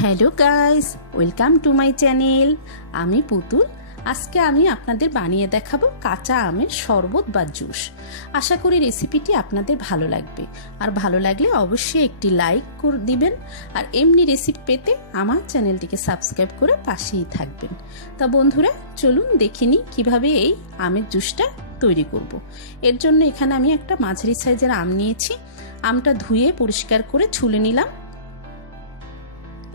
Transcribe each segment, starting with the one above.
Hello guys, welcome to my channel. আমি পুতুল। আজকে আমি আপনাদের বানিয়ে দেখাবো কাঁচা আমের শরবত বা জুস। আশা করি রেসিপিটি আপনাদের ভালো লাগবে, আর ভালো লাগলে অবশ্যই একটি লাইক করে দিবেন। আর এমনি রেসিপি পেতে আমার চ্যানেলটিকে সাবস্ক্রাইব করে পাশেই থাকবেন। তা বন্ধুরা, চলুন দেখে নিই কীভাবে এই আমের জুসটা তৈরি করব। এর জন্য এখানে আমি একটা মাঝারি সাইজের আম নিয়েছি। আমটা ধুয়ে পরিষ্কার করে ছুলে নিলাম।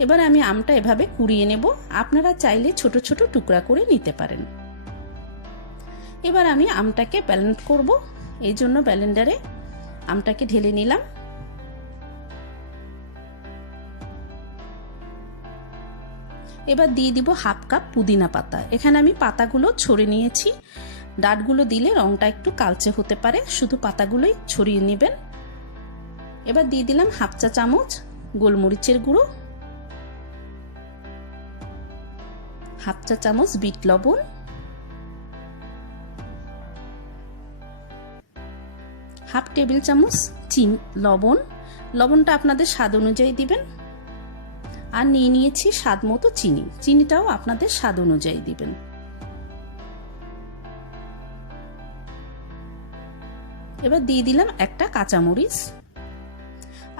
এবার আমি আমটা এভাবে কুড়িয়ে নেব। আপনারা চাইলে ছোট ছোট টুকরা করে নিতে পারেন। এবার আমি আমটাকে ব্লেন্ড করব। এই জন্য ব্লেন্ডারে আমটাকে ঢেলে নিলাম। এবার দিয়ে দিব হাফ কাপ পুদিনা পাতা। এখানে আমি পাতাগুলো ছড়িয়ে নিয়েছি। ডাঁটগুলো দিলে রংটা একটু কালচে হতে পারে, শুধু পাতাগুলোই ছড়িয়ে নেবেন। এবার দিয়ে দিলাম হাফ চা চামচ গোলমরিচের গুঁড়ো, হাফ চা চামচ বিট লবণ, হাফ টেবিল চামচ লবণটা আপনাদের স্বাদ অনুযায়ী দিবেন। আর নিয়ে নিয়েছি স্বাদ মতো চিনিটাও আপনাদের স্বাদ অনুযায়ী দিবেন। এবার দিয়ে দিলাম একটা কাঁচামরিচ।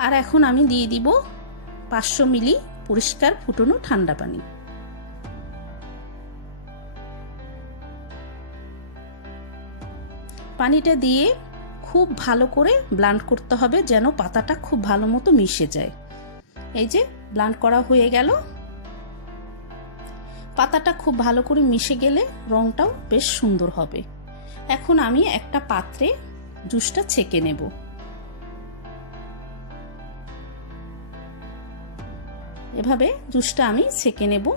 আর এখন আমি দিয়ে দিব 500 মিলি পরিষ্কার ফুটানো ঠান্ডা পানি। পানিটা দিয়ে খুব ভালো করে ব্লেন্ড করতে হবে, যেন পাতাটা খুব ভালো মতো মিশে যায়। এই যে ব্লেন্ড করা হয়ে গেল। পাতাটা খুব ভালো করে মিশে গেলে রংটাও বেশ সুন্দর হবে। এখন আমি একটা পাত্রে জুসটা ছেঁকে নেব। এভাবে জুসটা আমি ছেঁকে নেব।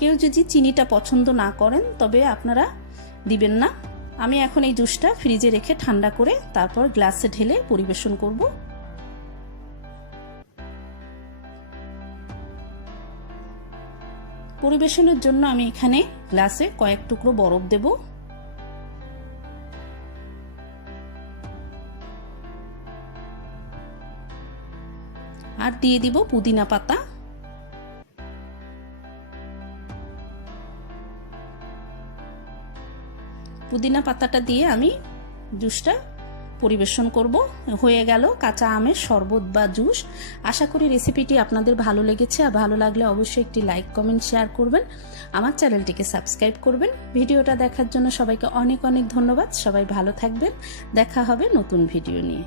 কেউ যদি চিনিটা পছন্দ না করেন তবে আপনারা দিবেন না। আমি এখন এই জুসটা ফ্রিজে রেখে ঠান্ডা করে তারপর গ্লাসে ঢেলে পরিবেশন করব। পরিবেশনের জন্য আমি এখানে গ্লাসে কয়েক টুকরো বরফ দেব। আর দিয়ে দিব পুদিনা পাতা। পুদিনা পাতাটা দিয়ে আমি জুসটা পরিবেশন করব। হয়ে গেল কাঁচা আমের শরবত বা জুস। আশা করি রেসিপিটি আপনাদের ভালো লেগেছে, আর ভালো লাগলে অবশ্যই একটি লাইক কমেন্ট শেয়ার করবেন। আমার চ্যানেলটিকে সাবস্ক্রাইব করবেন। ভিডিওটা দেখার জন্য সবাইকে অনেক অনেক ধন্যবাদ। সবাই ভালো থাকবেন। দেখা হবে নতুন ভিডিও নিয়ে।